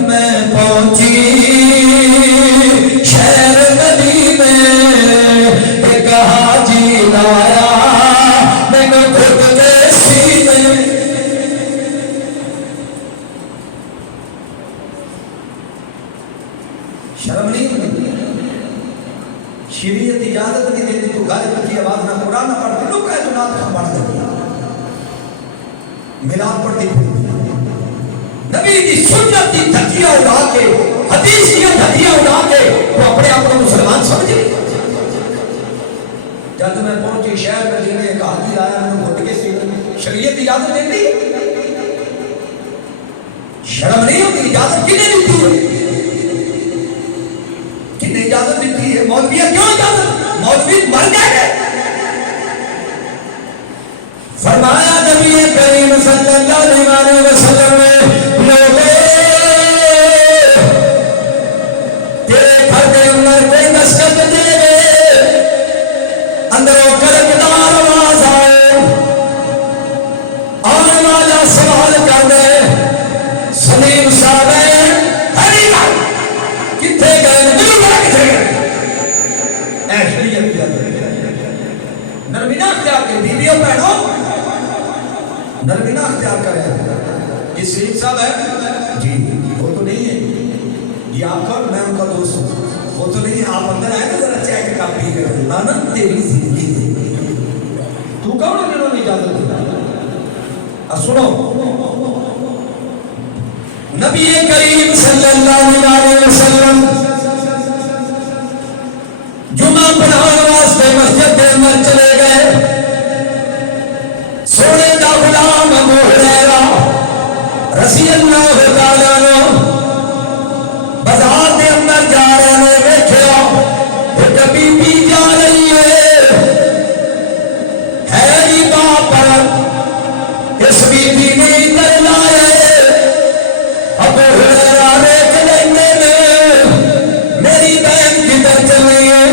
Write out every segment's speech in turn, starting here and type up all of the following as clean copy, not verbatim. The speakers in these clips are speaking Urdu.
میں پہنچی شہر مدینے ایک حاجی لایا میں نے گھٹ کے سینے شرم نہیں شریعت اجازت نہیں دیتی تو غالب کی آواز نہ قرآن نہ پڑھتی لوگ کہے تو نات کھا پڑھ دیتی ملاد پڑھتی نبی کی سنت کی دھکیاں اڑا کے حدیث کی دھکیاں اڑا کے وہ اپنے آپ کو مسلمان سمجھے جب میں پہنچی شہر میں جنہیں ایک حاجی آیا میں نے گھٹ کے سینے شریعت اجازت دیتی شرم نہیں ہوتی اجازت کنے دیتی ہے اجازت دیتی ہے مولویہ کیوں اجازت مولوی مر گئے فرمایا نبی کریم صلی اللہ علیہ وسلم نے لوگے تیرے گھر کے اندر کوئی مسجد دے گئے اندروں کرکدار آواز آئے آنے والا سوال کر دے سلیم صاحب ہری بات کتنے گئے نرمینا اختیار کریں بیویوں بہنوں نرمینا اختیار کریں یہ سلیم صاحب ہے جی وہ تو نہیں ہے یہ آپ کا میں ان کا دوست ہوں وہ تو نہیں ہے آپ اندر آئے نا ذرا چائے کے کپ پی کر لانا تیری زندگی ہے تو کون ہے جنہوں نے اجازت دی سنو نبی کریم صلی اللہ علیہ وسلم جمعہ پڑھانے واسطے مسجد کے اندر چلے گئے سونے دا غلام ابو ہریرہ رضی اللہ تعالیٰ عنہ بازار کے اندر جا رہے نے دیکھا ایک بی بی جا رہی ہے جی باپ پر اس بی بی نے ادھر لائے ابو ہریرہ دیکھ لینے میری بہن کدھر چل رہی ہے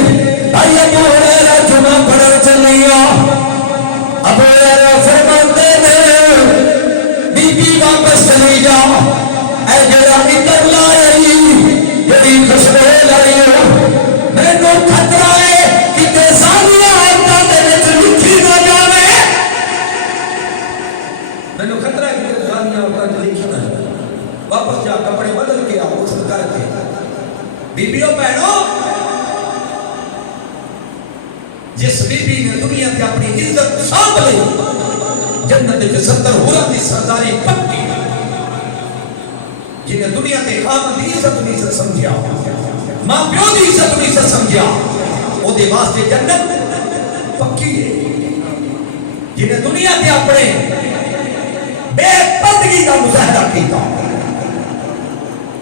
بھائی ابو ہریرہ جمعہ پڑھن چلیا ابو ہریرہ فرماتے ہیں بی بی واپس چلی جا اے جڑا ادھر لا رہی جڑی خوشبو لائی میں تو خطرہ ہے کہ زانیہ عورتاں دے وچ لکھی نہ جاوے میں تو خطرہ ہے کہ زانیہ عورتاں دے لکھی نہ جاوے واپس جا کپڑے بدل کے آؤ غسل کر کے بیبیوں بہنوں جس بی بی نے دنیا کی اپنی عزت سانپ لی جنت کے 70 حوروں کی سرداری پکی جنہیں دنیا کے خامن کی عزت نہیں سمجھا ماں پیو کی عزت نہیں سمجھا وہ دے واسطے جنت پکی ہے جنہیں دنیا کے اپنے بے پردگی کا مظاہرہ کیتا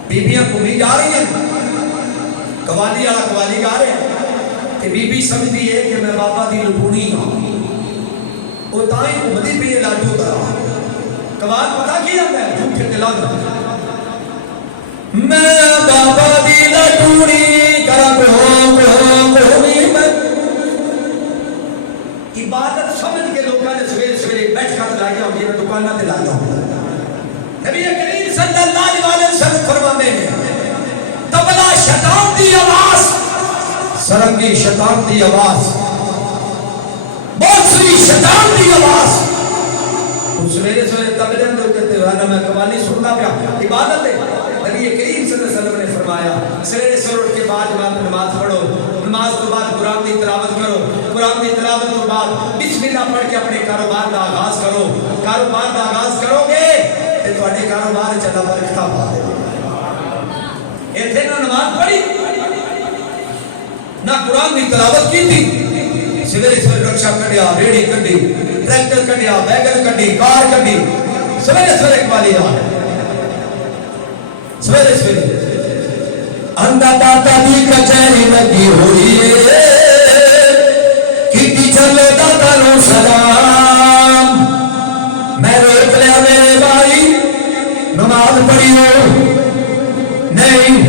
بیبیاں گھومی جا رہی ہیں قوالی والا قوالی گا رہے ہیں کہ بی بی سمجھتی ہے کہ میں بابا دی لٹونی ہوں وہ تائیں امدی بھی یہ لاجو کرا قوال پتا کی جاتا ہے جھوٹے دلا دے میں بابا دی لٹونی کرا کوئی میں عبادت سمجھ کے لوگوں نے سویرے سویرے بیٹھ کر لایا ہوں یہ دکانہ تے لایا ہوں نبی کریم صلی اللہ علیہ وسلم فرماتے ہیں تبلا شیطان دی آواز سرنگی شیطان دی آواز بانسری شیطان دی آواز سویرے سویرے تبلے میں لوگ کہتے ہیں میں قوالی سننا پیا عبادت ہے نبی کریم صلی اللہ علیہ وسلم نے فرمایا سویرے سویرے اٹھ کے بعد نماز پڑھو نماز کے بعد قرآن کی تلاوت کرو قرآن کی تلاوت کے بعد بسم اللہ پڑھ کے اپنے کاروبار کا آغاز کرو کاروبار کا آغاز کرو گے تو تھوڑے کاروبار چلا برکتہ پا دے ایتھے نہ نماز پڑھی نہ قرآن کی تلاوت کی تھی سویرے سویرے رکشہ کڈیا ریڑی کڈی ٹریکٹر کڈیا ویگن کڈی کار کڈی سویرے سویرے قوالی آ سویرے سویرے اندہ داتا دی کچہری لگی ہوئی ہے کیتی چلو داتا نو سلام میں روک لیا میرے بھائی نماز پڑھی ہو نہیں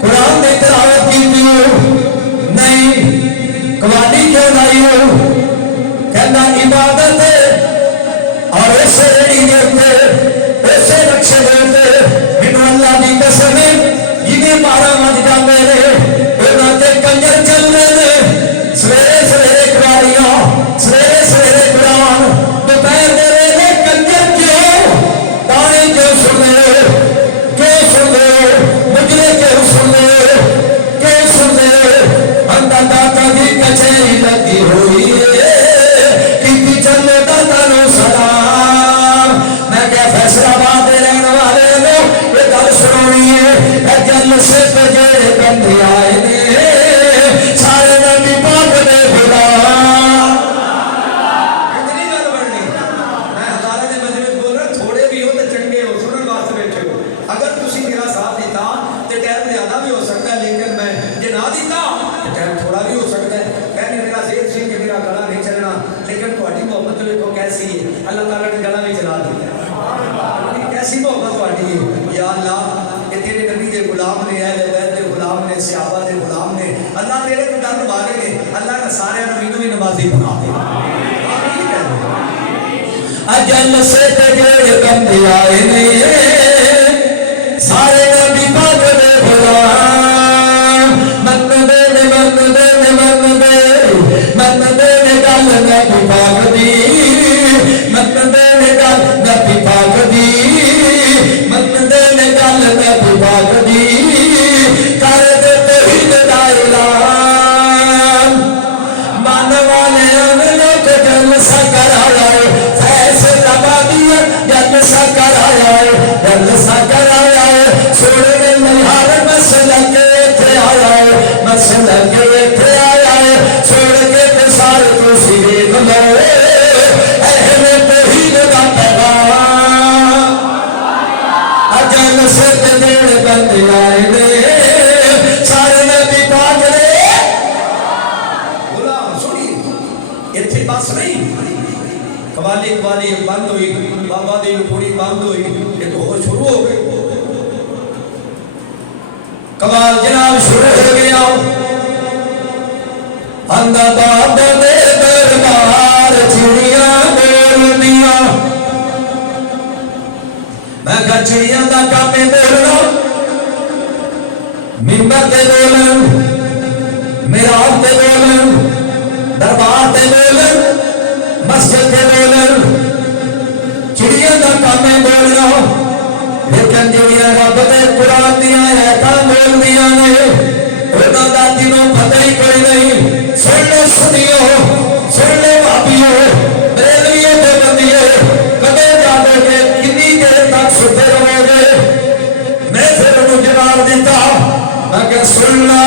قرآن نے تلاوت کی ہو نہیں قوالی کیوں لائی ہو کہنا عبادت ہے اور ایسے ریڑی دیتے ایسے رکشے دیتے انہوں اللہ جلسے پہ جڑے بندے آئے نے سارے نبی پاک دے غلام. اتنی گل بننی میں ہزارہ دے مجمع وچ بول رہا تھوڑے بھی ہو تے چنگے ہو سنن واسطے بیٹھے ہو. اگر تسی میرا ساتھ دیتا تے ٹائم زیادہ بھی ہو سکتا ہے لیکن میں جے نہ دیتا تے ٹائم تھوڑا بھی ہو سکتا ہے. کہنے میرا ذہن سی کہ میرا گلا نہیں چلنا لیکن تہاڈی محبت ویکھو کیسی ہے. اللہ تعالیٰ نے گلا بھی چلا دیا. کیسی محبت تہاڈی ہے یا اللہ. یہ تیرے نبی دے غلام نے اہل بیت دے غلام نے صحابہ دے غلام نے. اللہ تیرے تو ڈر والے نے. اللہ نے سارے نبیوں بھی نمازی بنا دے. اجل سے جڑے بندے آئے نے سارے نبی پاک دے غلام. من دے گل نبی پاک دی. من دے گل نبی پاک دی. من دے گل نبی پاک دی. کر دے توحید دا اعلان. من والے لوگ جلسہ کرایا ہے. فیصلہ بادیا جلسہ کرایا ہے. جلسہ کرایا ہے. سونے نہار مسئلہ کے تھے آیا ہے. مسئلہ کے تھے آیا ہے. چھوڑ کے تے سارے تو دیکھ لو اہل توحید دا پیغام. اجل سے جڑے بندے آئے نے سارے نبی پاک نے غلام. سنی اتنے بس نہیں قوالی بند ہوئی. بابا دی پوری بند ہوئی. یہ تو ہو شروع ہو گئی. کمال جناب شروع ہو گیا. اندھا باد دے دربار چڑیاں بولدیاں. میں کہا چڑیاں دا کام ہے بولنا. منبر تے بولن, محراب تے بولن, دربار تے بولن, مسجد تے بولن. چڑیاں دا کام ہے بولنا. لیکن جڑیاں رب دے قرآن دیاں آیاتاں بولدیاں نے انہاں دا دنوں پتہ ہی کوئی نہیں. سن لو سنیو, سن لو بھابیو, بریلویوں دے بندیو, کدے جاؤ گے کتنی دیر تک ستے رہو گے. میں پھر انہوں جواب دیتا. میں کہ سننا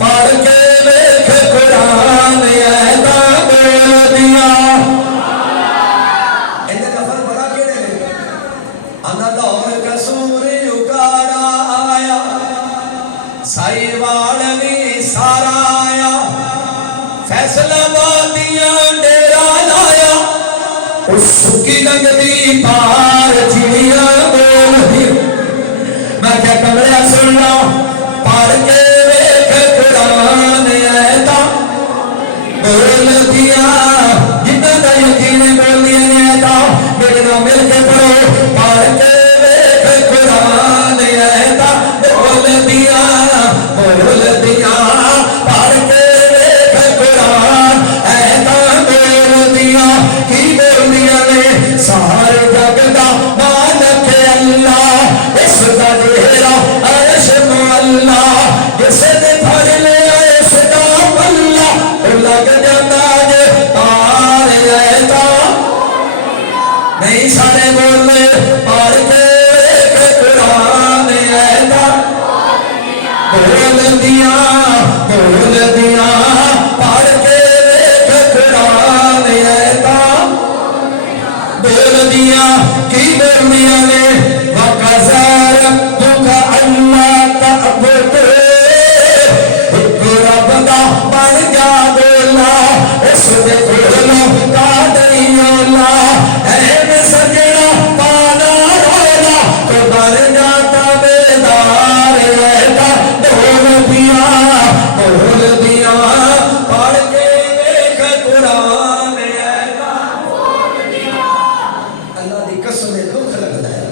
پڑھ کے ویکھ قرآن آیاتاں بولدیاں. انہیں کا فرق بڑا کیڑے نے. انا لاہور کا سورے اگاڑا آیا سائی واڑنی سارا آیا. فیصلہ بادیاں ڈیرا لایا. اس سکی لنگ دی پار چڑیاں بولدیاں. میں کیا کمرہ سننا پڑھ کے ویکھ قرآن آیاتاں بولدیاں. جنہاں دا یقین بولدیاں نے آیاتاں میرے نال مل کے پڑھو. پڑھ کے ویکھ قرآن آیاتاں بولدیاں. بولدیاں پڑھ کے ویکھ قرآن آیاتاں بولدیاں. کی بولدیاں نے سارے جگ دا مالک اللہ. اس دا جہرا عرش معلا. جس نے پڑھ لیا اس دا ملا لگ جاتا جے پار آیاتاں. نہیں سارے بولے پڑھ کے ویکھ قرآن آیاتاں بولدیاں. بولدیاں پڑھ کے ویکھ قرآن آیاتاں بولدیاں. کی بولدیاں نے وَقَضَىٰ رَبُّكَ أَلَّا تَعْبُدُوا. ایک رب دا بن جا بولا. اس دے کولوں قادری اولا. اے سجنا پانا رولا تو بن جاتا بیدار رہتا. بولدیاں. بولدیاں پڑھ کے ویکھ قرآن آیاتاں. اللہ دی قسم ہے دکھ لگتا ہے.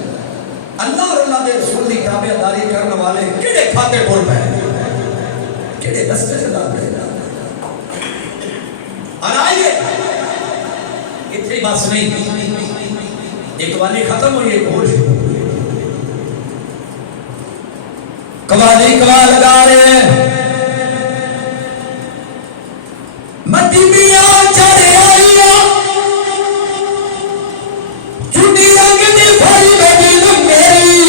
اللہ اور اللہ دے رسول دی تابعداری کرنے والے کیڑے کھاتے ٹر پے, کیڑے رستے سے لگ رہے. اور آئیے اتنی بس نہیں. ایک والی ختم ہوئی ایک اور شروع. قوالی قوال گا رہے ہیں. مٹی میاں چڑھ آئیا چنی رنگ دی پھائی بڑی میری.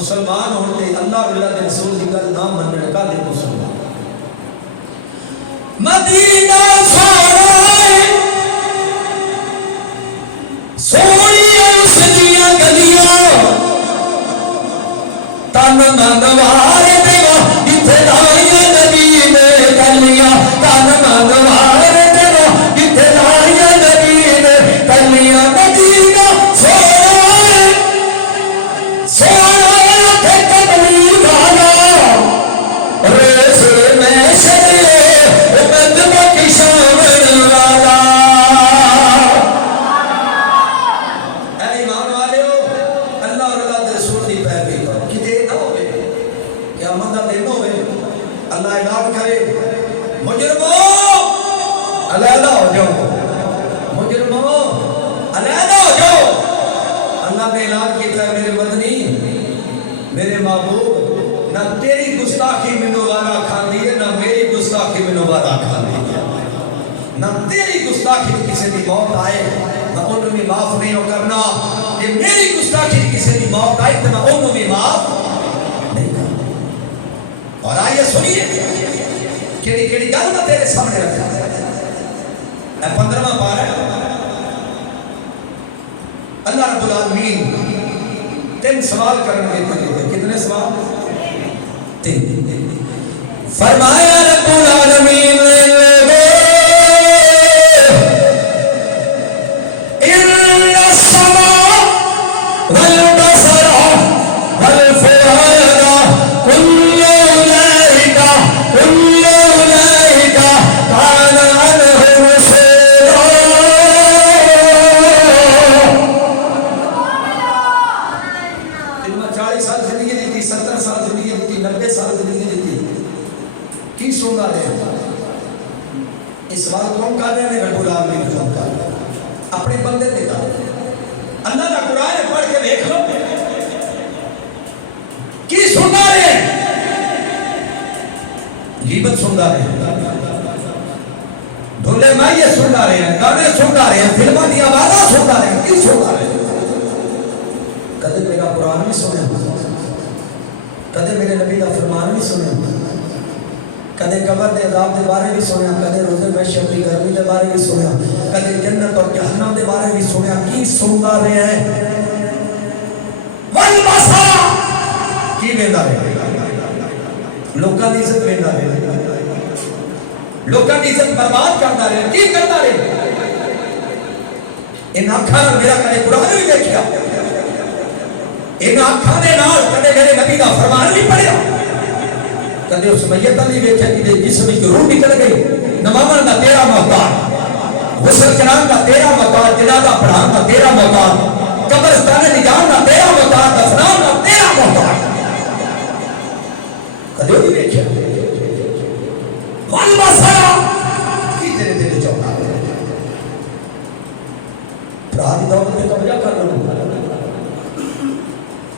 مسلمان ہوتے اللہ اور اللہ کے رسول کی گل نہ مننے کا دے مسلمان مدینہ سونی اس دیا گلیاں تن منوار دیو جتھے داریاں نبی نے گلیاں تن منوار دیو جتھے داریاں نبی نے گلیاں مدینہ سونا تے کبلی والا ریس میں شریعے مدبہ کی شامن والا اے ایمان والے ہو اللہ اور اللہ کے رسول کی پیروی کرو کہ دے نہ ہوئے قیامت کا دن ہوئے اللہ اعلان کرے مجرموں علیحدہ ہو جاؤ مجرموں علیحدہ ہو جاؤ اللہ نے اعلان کیا ہے میرے مدنی میرے محبوب نہ تیری گستاخی میں نوارا کھان دیئے نہ میری گستاخی میں نوارا کھان دیئے نہ تیری گستاخی کسی دی موت آئے نہ انہوں بھی معاف نہیں ہو کرنا کہ میری گستاخی کسی دی موت آئے تو نہ انہوں بھی معاف نہیں کرنا اور آئیے سنیے کیڑی گل میں تیرے سامنے رکھا ہے 15واں پارہ اللہ رب العالمین 3 سوال کرنے کے کتنے سوال 3 فرمایا رب العالمین ان السماء والبصر والفؤاد كل اولئك كان عنه مسؤولا 40 سال زندگی دیتی 70 سال زندگی دیتی 90 سال زندگی دیتی کی سننا رہے اس سوال کون کر رہے ہیں رب العالمین کون کر رہے ہیں اپنے بندے دے گا اللہ کا قرآن پڑھ کے دیکھ لو کی سننا رہے ہیں غیبت سننا رہے ہیں ڈھولے مائیے سننا رہے ہیں گانے سننا رہے ہیں فلموں کی آوازیں سننا رہے ہیں کی سننا رہے ہیں کدے میرا قرآن بھی سنے کدے میرے نبی کا فرمان بھی سنے کدے قبر دے عذاب دے بارے بھی سنے کدے روزے محشر کی گرمی دے بارے بھی سنے کدے جنت اور جہنم دے بارے بھی سنے کی سننا رہے ہیں والبصا کی ویندا رہے لوکاں دی عزت ویندا رہے لوکاں دی عزت برباد کردا رہے کی کردا رہے ان اکھاں نال میرا کدے قرآن بھی دیکھیا ان آنکھاں دے نال کدے میرے نبی دا فرمان نہیں پڑھیا کدے اس میت نہیں ویکھیا کہ جسم کی روح نکل گئی نماون دا تیرا محتاج غسل کران دا تیرا محتاج جنازہ پڑھان دا تیرا محتاج قبرستان لے جان دا تیرا محتاج دفنان دا تیرا محتاج کدے نہیں ویکھیا والبصر کی تیرے دل چوکا بھرا دی دولت پہ قبضہ کر لوں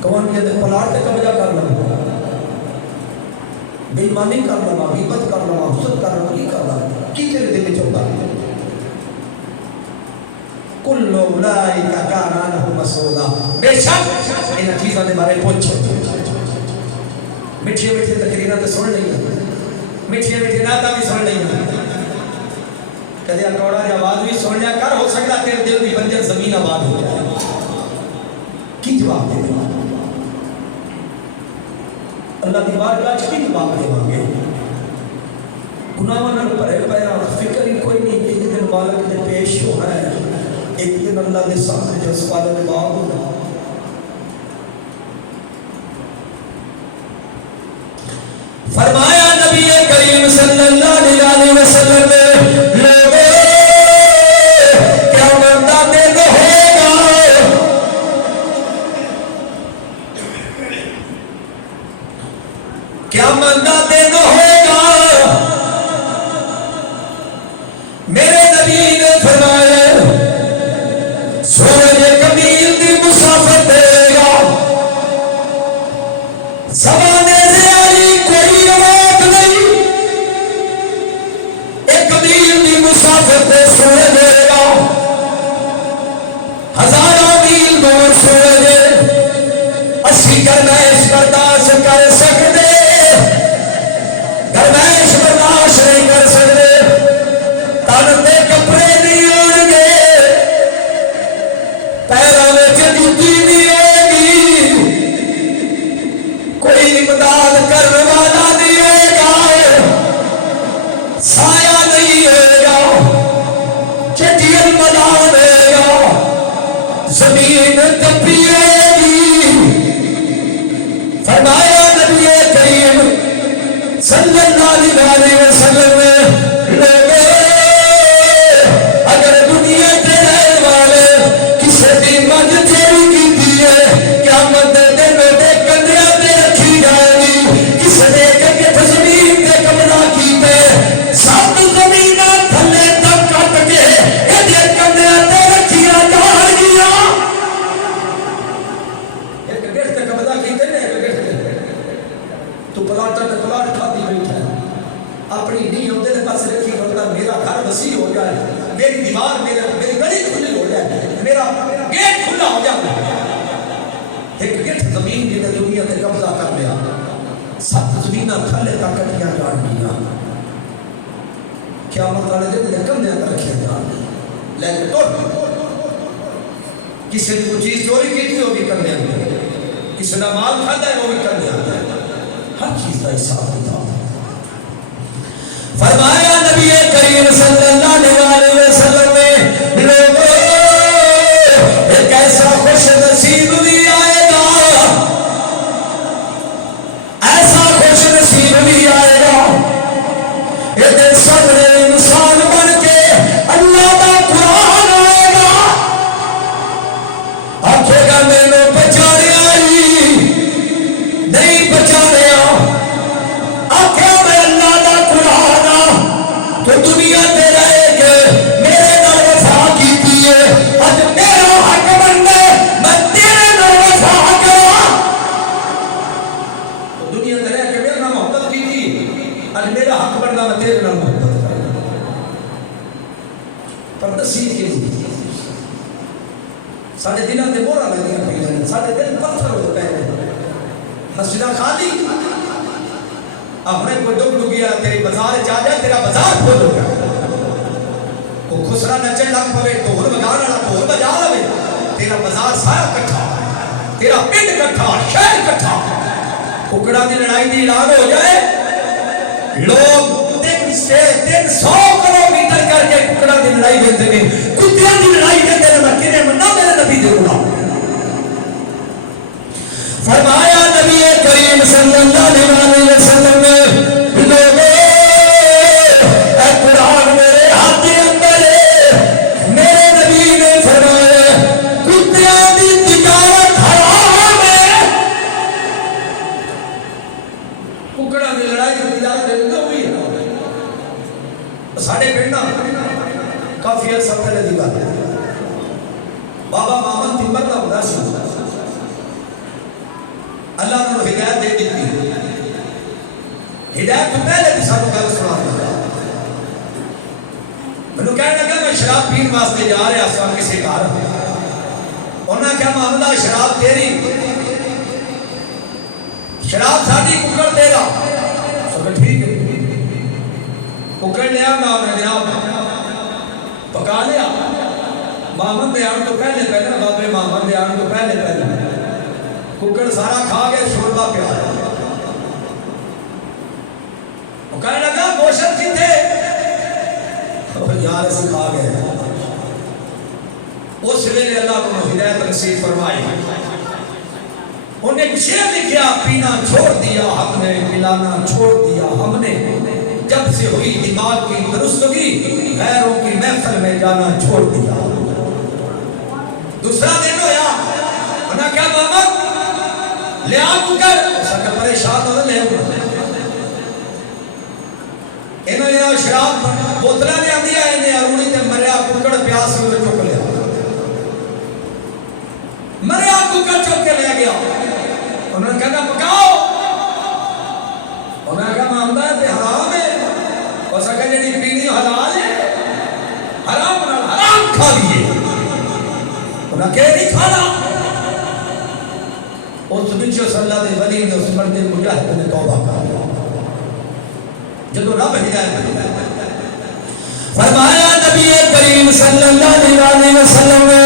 کون کے دل پلاٹ تے قبضہ کر لوں بےایمانی کر لوں غیبت کر لوں حسد کر لوں کی کر لوں کی تیرے دل میں چوکا کل اولئک کان عنہ مسؤولا بے شک ان چیزوں کے بارے پوچھو میٹھی میٹھی تقریراں تے سن لئی میٹھی میٹھی نعتاں بھی سن لئی کدے اکوڑا دی آواز بھی سن لیا کر ہو سکتا تیرے دل دی بنجر زمین آباد ہو جائے کی جواب دے اللہ دی بارگاہ وچ کی جواب دے مانگے گناہاں نال بھرے پیا فکر ہی کوئی نہیں ایک دن مالک دے پیش ہونا ہے ایک دن اللہ دے سامنے جو سوال جواب ہونا فرمایا نبی کریم صلی اللہ علیہ وسلم نے لوگوں قیامت دا دن ہوگا قیامت دا دن ہوگا میرے نبی نے فرمایا سورج کمیل دی مسافت دے گا زمانے سے آئی کوئی آواز علیہ وسلم لوگے اگر دنیا کے رہنے والے کسی بھی مجھ چوری کی ہے قیامت دن دے کندیاں تے رکھی جائے گی کسی نے کہ زمین تے قبضہ کیتے سب زمین تھلے تک کٹ کے یہ کندیاں تے رکھیا جائے گیا ایک گیٹ تے قبضہ کیتے نے ایک گیٹ تے تو پلاٹ کھاتی بیٹھا ہے اپنی نہیں ہوتے نے پاس رکھی کرتا میرا گھر وسیع ہو جائے میری دیوار میری گلی کھلی ہو جائے میرا گیٹ کھلا ہو جائے ایک گیٹ زمین جنہیں دنیا نے قبضہ کر لیا سب زمینہ تھلے تک کٹیاں جان گیا قیامت والے دن نے کندیاں کر رکھیا جان گیا لیکن توڑ کسی نے کوئی چیز چوری کی تھی وہ بھی کندیاں گیا کسی نے مال کھاتا ہے وہ بھی کندیاں گیا ہر چیز کا حساب کتاب فرمایا نبی کریم صلی اللہ علیہ وسلم نے لوگوں ایک ایسا خوش نصیب بھی آئے گا ایسا خوش نصیب بھی آئے گا یہ دن صبر انسان بن کے اللہ کا قرآن آئے گا آنکھے گا میں نے بچانے آئی نہیں بچانے آنکھے میں اللہ کا قرآن تو دنیا تے رہے کہ میرے نال وفا کیتی ہے اج میرا حق بندا میں تیرے نال وفا کراں تو دنیا تے رہ کے میرے نال محبت کیتی اج میرا حق بندا میں تیرے نال محبت کراں پر نصیب کی ساڈے دلاں تے مہراں لگیاں پئیاں نے ساڈے دل پتھر ہو پئے نے مسجداں خالی اپنے کوئی ڈگ ڈگیا تیری بازار جا جائے تیرا بازار کھول گیا کو خسرا نچے لگ پوے ڈھول بجانے والا ڈھول بجا لے تیرا بازار سارا کٹھا تیرا پنڈ کٹھا شہر کٹھا ککڑا دی لڑائی دی اعلان ہو جائے لوگ 300 کلومیٹر کر کے ککڑا دی لڑائی دیتے ہیں کتیاں دی لڑائی دیتے ہیں میں کنے منہ میرے نبی دے گا فرمایا نبی کریم صلی اللہ علیہ وسلم نے لوگے اے قرآن میرے ہاتھ اندر میرے نبی نے فرمایا کتیاں دی تجارت حرام ہے ککڑا دی لڑائی دی تجارت ہوئی ہے ساڑھے پنڈا کافی عرصہ پہلے دی بات ہے بابا محمد تیمبر کا ہوتا سی اللہ نے ہدایت دے دیتی ہدایت تو پہلے بھی سانو گل سنا دیتا میں نے کہنے لگا میں شراب پین واسطے جا رہا سا کسی گھر انہوں نے کہا محمدہ شراب تیری شراب ساڑی ککڑ تیرا سب ٹھیک ہے ککڑ لیا میں انہیں جناب پکا لیا محمد دیان تو پہلے بابے محمد دیان تو پہلے ککڑ سارا کھا گئے شوربہ پہ آیا وہ کہنے لگا گوشت کی تھے یار اسے کھا گئے اس ویلے اللہ کو ہدایت نصیب فرمائی انہوں نے ایک شعر لکھیا پینا چھوڑ دیا ہم نے ملانا چھوڑ دیا ہم نے جب سے ہوئی دماغ کی درستگی غیروں کی محفل میں جانا چھوڑ دیا دوسرا دن ہویا انہوں نے کہا محمد لیا ککر سکر پریشان ہوتا لے انہوں نے شراب بوتلہ نے آدھیا انہیں اروڑی تے مریا ککر پیاس ہوئے چک لیا مریا ککر چک کے لے گیا انہوں نے کہا پکاؤ انہوں نے کہا مامدہ ہے پہ حرام ہے وہ سکر جنی پینی حلال ہے حرام کھا لیے انہوں نے کہا نہیں کھانا اس بچوں صلی اللہ علیہ ولی نے اس مرد مجاہد نے توبہ کر لیا جدو رب ہدایت فرمایا نبی کریم صلی اللہ علیہ وسلم نے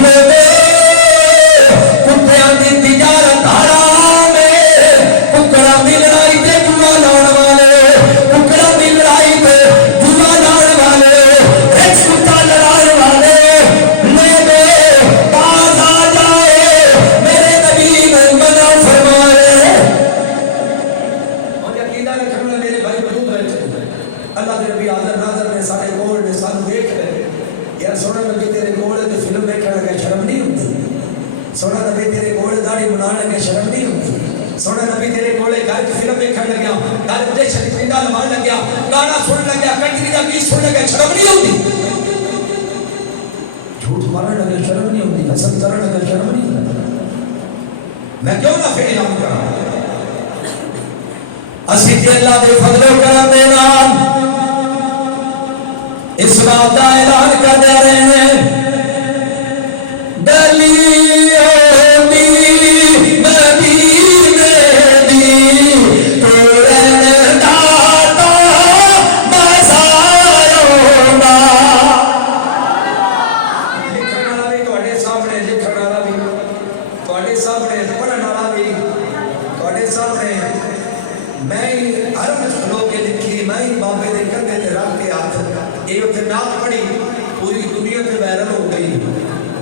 لوگے کتیاں دی تجارت حرام ہے ککڑا دی لڑائی تے جوا لاؤن والے ککڑا دی لڑائی تے جوا لاؤن والے ایک کتا لڑائی والے لوگے باز آ جائے میرے نبی نے منع فرمائے اور یقیدہ رکھنے میرے بھائی وجود اللہ کے نبی حاضر ناظر نے سارے کول نے سانو دیکھ رہے یار سونا نبی تیرے کول تے فلم دیکھنے لگے شرم نہیں ہوتی سونا نبی تیرے کول داڑھی بنانے لگے شرم نہیں ہوتی سونا نبی تیرے کولے گھر کی فلم دیکھنے لگیا گھر دے شریف پنڈا لمان لگیا گانا سن لگیا کنٹری دا گیت سن لگیا شرم نہیں ہوتی جھوٹ مارنے لگے شرم نہیں ہوتی حسد کرنے لگے شرم نہیں ہوتی میں کیوں نہ پھر اعلان کرا اسی تے اللہ دے فضل و کرم دے نال اس بات دا اعلان کر دے رہے ہیں دلیوں دی مدینے دی تو رہن داتا مزاروں دا لکھن والا بھی تواڈے سامنے لکھن والا بھی تواڈے سامنے پڑھن والا بھی تواڈے سامنے میں عرب کھلو کے لکھی میں بابے دے کندھے تے رکھ کے ہاتھ یہ اتنے نعت پڑھی پوری دنیا تے وائرل ہو گئی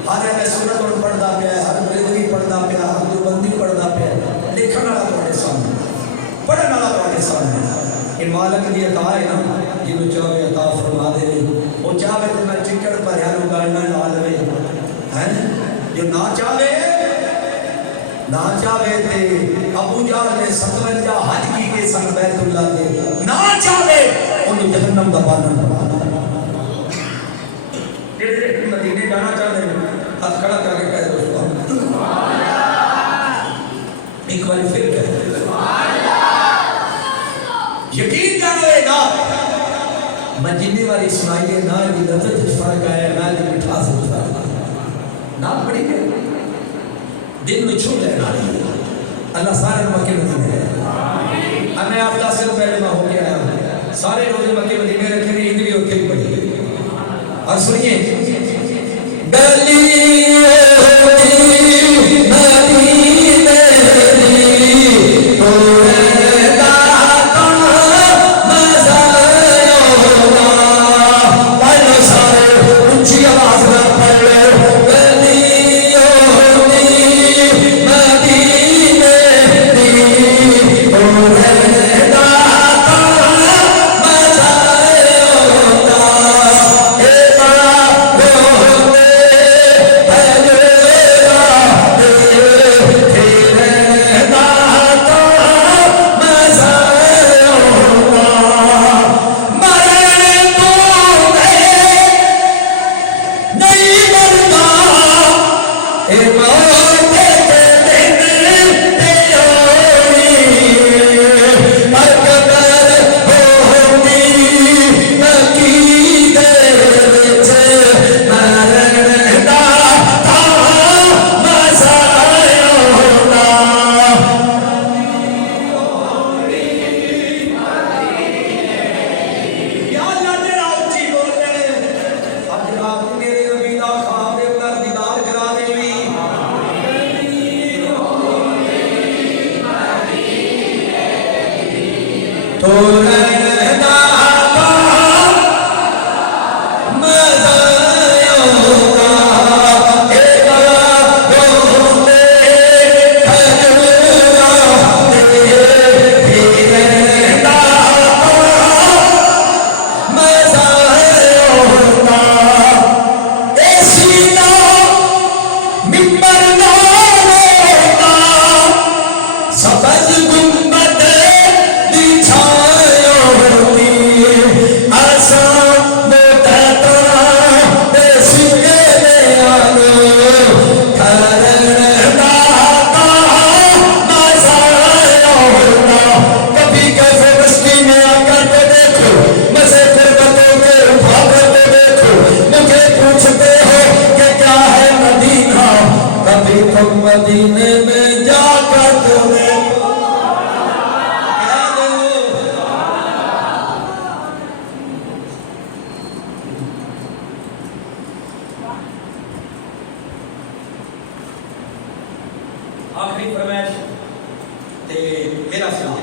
ہر ایک سنت اور پڑھدا پیا ہر بریلوی پڑھدا پیا ہر دیوبندی پڑھدا پیا لکھن والا تواڈے سامنے پڑھن والا تواڈے سامنے یہ مالک دی عطا ہے نا جنوں چاہے عطا فرما دے وہ چاہے تے میں چکڑ بھریا نوں گالنا لا لے ہیں جو نہ چاہے تے ابو جہل نے 57 حج کی کے سن بیت اللہ کے نہ چاہے انہوں جہنم دا پالن بنا جڑے مدینے جانا چاہتے ہیں ہاتھ کھڑا کر کے کہہ دو سبحان اللہ ایک بار پھر کہہ دو سبحان اللہ یقین جانے نا میں جنی باری سنائی ہے نا کی لذت فرق ہے میں دی مٹھاس فرق نہ پڑھی گئے دل میں چھو لینا اللہ سارے مکے مدینے ہے میں آپ 10 سے پہلے میں ہو کے آیا ہوں سارے روزے مکے مدینے رکھے نہیں ادھر ہی ہوتے ہی پڑھی اور سنیے مدینے میں جا کر تمہیں آخری فرمائش میرا سلام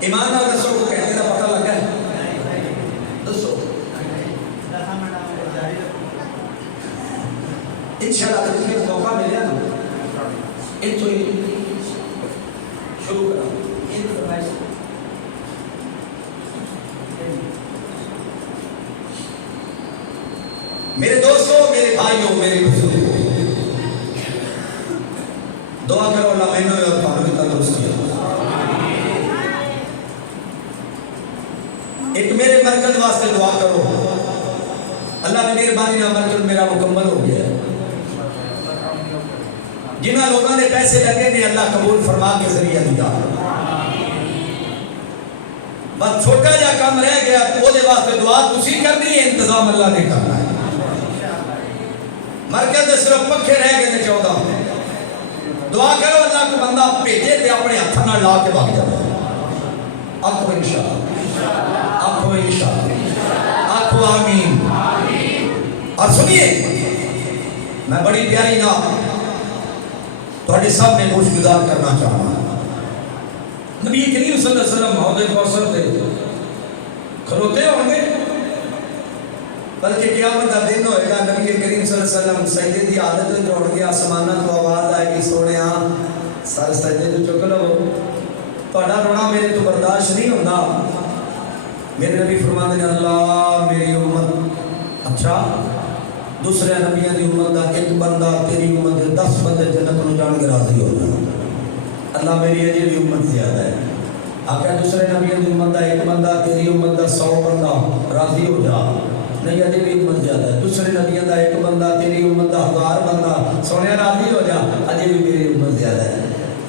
ایمان اور رسول کو کہنے کا پتہ لگا ہے دوستو انشاءاللہ تجھے موقع ملے نا میرے دوستوں، میرے بھائیوں، میرے بزرگوں، دعا کرو اللہ میں نے اور تمہیں بھی تندرستی عطا۔ ایک میرے مرکز واسطے دعا کرو، اللہ نے مہربانی نہ مرکز میرا مکمل ہو گیا ہے۔ جنہاں لوگوں نے پیسے لگے نے اللہ قبول فرما کے ذریعہ دیا، بس چھوٹا جا کام رہ گیا، وہ دے واسطے دعا تسی کرنی ہے، انتظام اللہ نے کرنا ہے۔ مرکز دے صرف پکھے رہ گئے نے 14، دعا کرو اللہ کو بندہ بھیجے تے اپنے ہتھاں نال لا کے بھاگ جائے۔ آکھو انشاءاللہ، آکھو انشاءاللہ، آکھو آمین۔ اور سنیے، میں بڑی پیاری نام تھوڑے سامنے گوش گزار کرنا چاہتا ہوں۔ نبی کریم صلی اللہ علیہ وسلم حوض کوثر سے کھلوتے ہوں گے، بلکہ قیامت کا دن ہوئے گا، نبی کریم صلی اللہ علیہ وسلم سجدے دی عادت جوڑ گیا، آسمانہ تو آواز آئے گی سونے سر سجدے تو چک لو، تہاڈا رونا میرے تو برداشت نہیں ہوتا۔ میرے نبی فرماتے ہیں اللہ میری امت، اچھا دوسرے نبیوں دی امت دا ایک بندہ تیری امت دے 10 بندے جنت نو جان کے راضی ہو جانا، اللہ میری اجے بھی امت زیادہ ہے۔ آقا دوسرے نبیوں دی امت دا ایک بندہ تیری امت دا 100 بندہ راضی ہو جا، نہیں اجے بھی امت زیادہ ہے۔ دوسرے نبیوں دا ایک بندہ تیری امت دا 1000 بندہ سونے راضی ہو جا، اجے بھی میری امت زیادہ ہے۔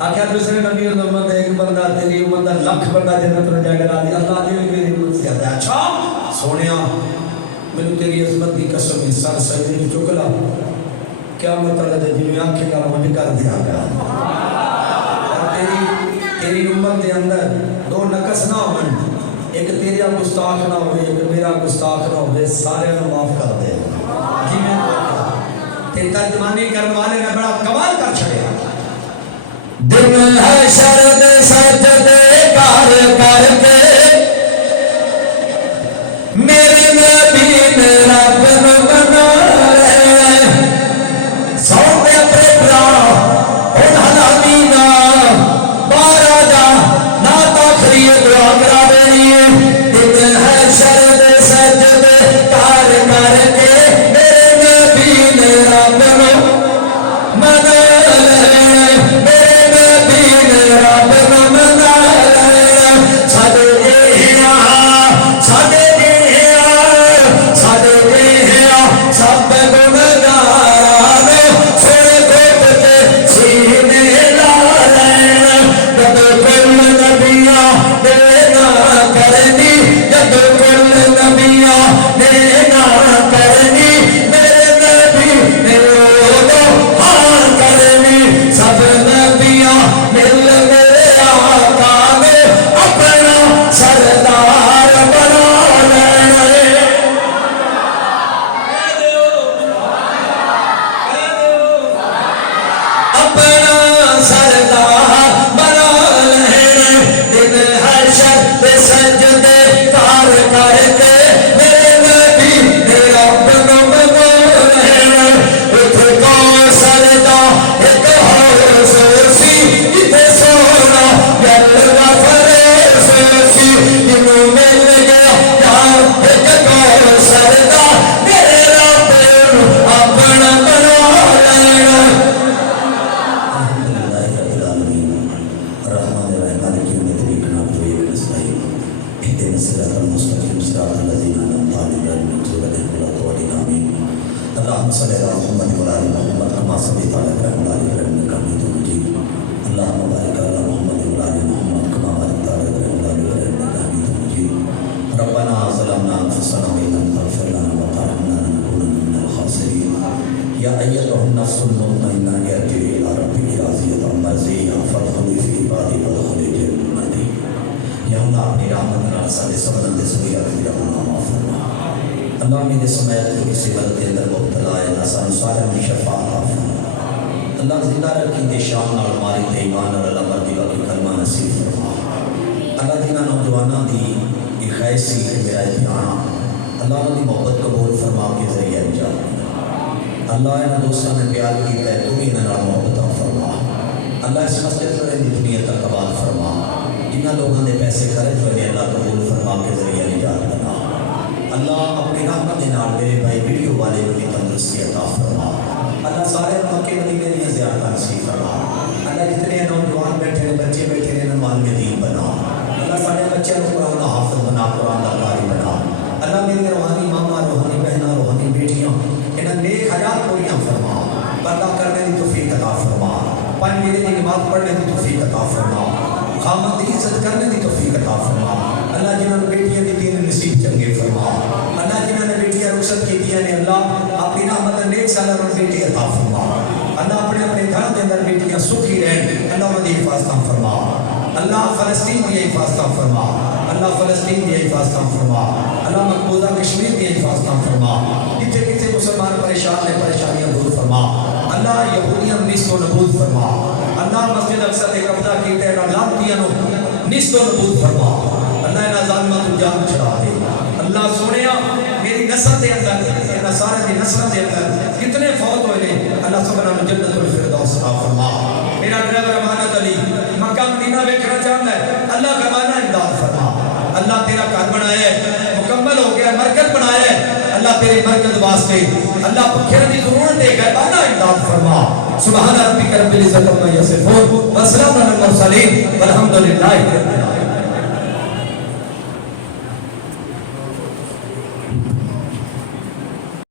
آقا دوسرے نبیوں دی امت دا ایک بندہ تیری امت دا 1,00,000 بندہ جنت نو جا کے راضی، اللہ اجے بھی میری امت زیادہ ہے۔ اچھا سونیا میں تیری عظمت دی قسم ہے، سر سجدے میں چک لا، قیامت والے دن جنہیں آنکھیں کا مجھے کر دیا گیا، تیری امت دے اندر 2 نقص نہ ہوں، ایک تیرا گستاخ نہ ہوئے، ایک میرا گستاخ نہ ہوئے، سارے نو معاف کر دے جی میں تے ترجمانی کرنے والے نے بڑا کمال کر چھڑیا۔ دن حشر دے سجدے کر کر کے میرے نبی نے رب نو بنا لے، سو پہ اپنے برا ان حلامینا بارا جا نا تاخری دعا کرا دینی ہے۔ دن ہے شرد سجدے کار کر کے میرے نبی نے رب نو بنا لے، میرے نبی نے رب نو بنا لے، سادے سب گنگار سوڑے گھٹ کے سینے لا لینا، جب کل نبیاں دینا کرنی، جب کل نبیاں دینا کرنی، میرے نبی نے لوگوں ہاں کرنی، سب نبیاں مل میرے آقا میں اپنا سردار بنا لینا۔ اپنا سردار بنا لینا، دن حشر دے سجدے کار کر کے میرے نبی نے رب نو بنا لینا۔ اتھے کوثر دا ایک حوض سی، جتھے سونا جلوہ فروز سی، جنوں مل گیا یار ایک کوثر دا میرے رب نو اپنا بنا لینا۔ اللهم صل على محمد وعلى ال محمد كما صليت على ابراهيم وعلى ال ابراهيم انك حميد مجيد، اللهم بارك على محمد وعلى ال محمد كما باركت على ابراهيم وعلى ال ابراهيم انك حميد مجيد، ربنا ظلمنا انفسنا وان لم تغفر لنا وترحمنا لنكونن من الخاسرين، يا ايتها النفس المطمئنه ارجعي الى ربك راضيه مرضيه فادخلي في عبادي وادخلي جنتي۔ یا اللہ اپنی رحمت نال سارے سبندے دے سبھی اپنی گناہ معاف فرما۔ اللہ میرے سمیت کو کسی غلط کے اندر مبتلا ہے نہ سان سارے میں شفاعت عطا فرما۔ اللہ زندہ رکھی دے شان نال مالک دے ایمان اور اللہ مرضی کا کلمہ نصیب فرما۔ اللہ دینا نوجواناں دی ایک خیر سی کہ میرا امتحان اللہ دی محبت قبول فرما کے ذریعہ انجام۔ اللہ انہاں دوستاں نے پیار کیتا ہے، تو بھی انہاں محبت فرما۔ اللہ اس مسجد پر دنیا تک آباد فرما، جنہاں لوگوں نے پیسے خرچ ہوئے اللہ قبول فرما کے ذریعہ نجات بنا۔ اللہ اپنی رحمت کے نال میرے بھائی ویڈیو والے کو بھی تندرستی عطا فرما اللہ سارے مکے مدینے دیا زیارتاں نصیب فرما اللہ جتنے نوجوان بیٹھے ہیں بچے بیٹھے ہیں معلوم دین بنا اللہ سارے بچے کو قرآن کا حافظ بنا قرآن کا قاری بنا اللہ میری روحانی ماما روحانی بہناں روحانی بیٹیاں انہیں نیک حیات پوریاں فرما پردہ کرنے کی توفیق عطا فرما پانچ ویلے کی نماز پڑھنے کی توفیق عطا فرما خامد کی عزت کرنے کی توفیق عطا فرما اللہ جنہوں نے بیٹیاں دی دین نصیب چنگے فرما اللہ جنہوں نے بیٹیاں رخصت کی دیا نے اللہ اپنی رحمت نیک سالہ اور بیٹی عطا فرما اللہ اپنے اپنے گھر کے اندر بیٹیاں سکھی رہن اللہ ان کی حفاظت فرما اللہ فلسطین کی حفاظت فرما اللہ فلسطین کی حفاظت فرما اللہ مقبوضہ کشمیر کی حفاظت فرما جتنے کتنے مسلمان پریشان ہیں پریشانیاں دور فرما اللہ یہودیاں نیست و نبود فرما اللہ مسجد اقصی تے قبضہ کیتے ہیں لعنتیاں نیست و نبود فرما اللہ انہاں ظالماں تو جان چھڑا دے اللہ سونیا میری نسل دے اندر انہاں سارے دی نسل دے اندر کتنے فوت ہوئے ہیں اللہ سبحانہ جنت الفردوس عطا فرما میرا ڈرائیور امانت علی مکہ مدینہ ویکھنا چاہتا ہے اللہ کا مانا امداد فرما اللہ تیرا گھر بنایا ہے مکمل ہو گیا مرکز بنایا ہے اللہ تیرے مرکز واسطے اللہ پکھر کی ضرورت دے گا مانا امداد فرما سبحان ربک رب العزت عما یصفون وسلام علی المرسلین والحمد للہ